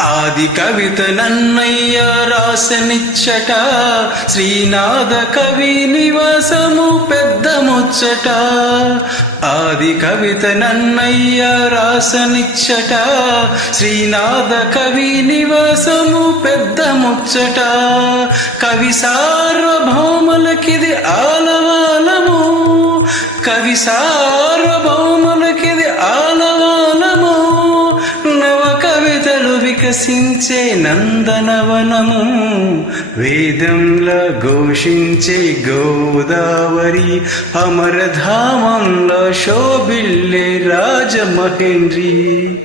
ఆది కవిత నన్నయ్య రాసనిచ్చట, శ్రీనాథ కవి నివాసము పెద్ద ముచ్చట. ఆది కవిత నన్నయ్య రాసనిచ్చట, శ్రీనాథ కవి నివాసము పెద్ద ముచ్చట. కవి సార్వభౌములకిది ఆలవాలము, కవి సార్వభౌములకిది ఆలవాలము. నవ కవితలు వికసించే నందనవనము, వేదంలా ఘోషించే గోదావరి, అమరధామంలో శోభిల్లే రాజమహేంద్రి.